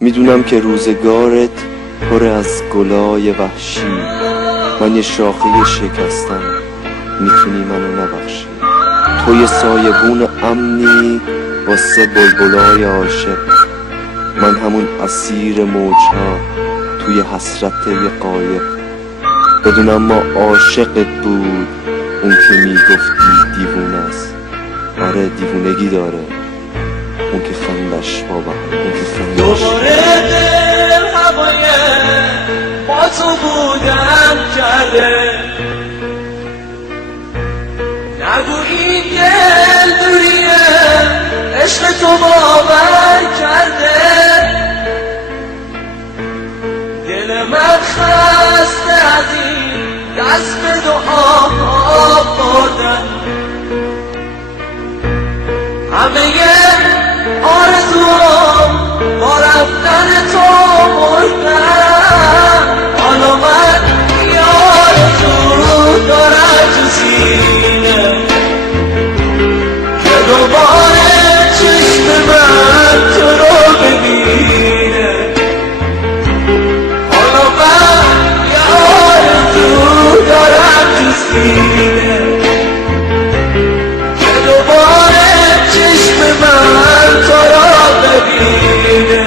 میدونم که روزگارت پر از گلای وحشی، من یه شاخه شکستم، میتونی منو نبخشی. تو یه سایبون امنی واسه بلبلای عاشق، من همون اسیر موجها توی حسرت یه قایق. بدونم ما عاشقت بود اون که میگفتی دیوونه است. آره دیوونگی داره اون که خندش بابا، اون که خندش. دوباره دل هوای با تو بودم کرده، نگو این دل دوریه عشق تو باور کرده. دل من خسته از این دست به دعا بردن، همه آرزوام با رفتن تو مردن. حالا من یه آرزو دارم تو سینه که دوباره چشم من تو رو ببینه. حالا من یه آرزو دارم تو سینه که دوباره چشم من تو را ببینه.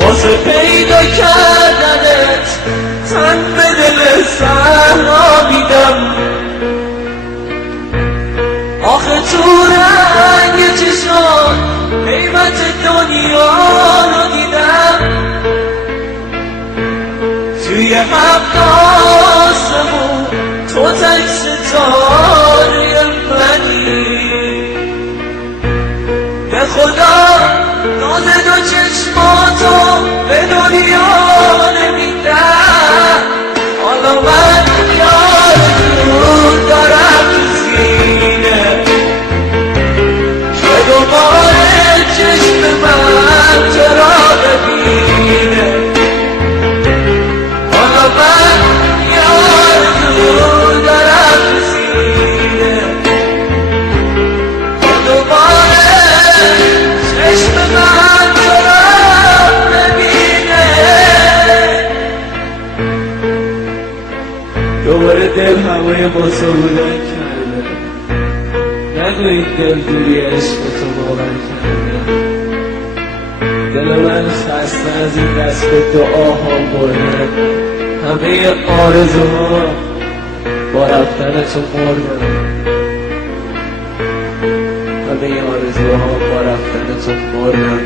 واسه پیدا کردنت تن به دل صحرا میدم، آخه تو رنگ چشم قیمت دنیا رو دیدم. توی هفت آسمون تو تک ستاره منی، به خدا ناز دو چشماتو به دنیا نمیدم. حالا من یارتون دارم تو سینه که دوباره چشم من چرا ببینه. حالا من یارتون دارم تو سینه که دوباره چشم من چرا ببینه. دوباره دل هوای با تو بودن کرده، نگو این دل دوری عشق تو باور کرده. دل من خسته از این دست به دعاها برده، همه آرزوها با رفتن تو مردن. همه آرزوها با رفتن تو مردن.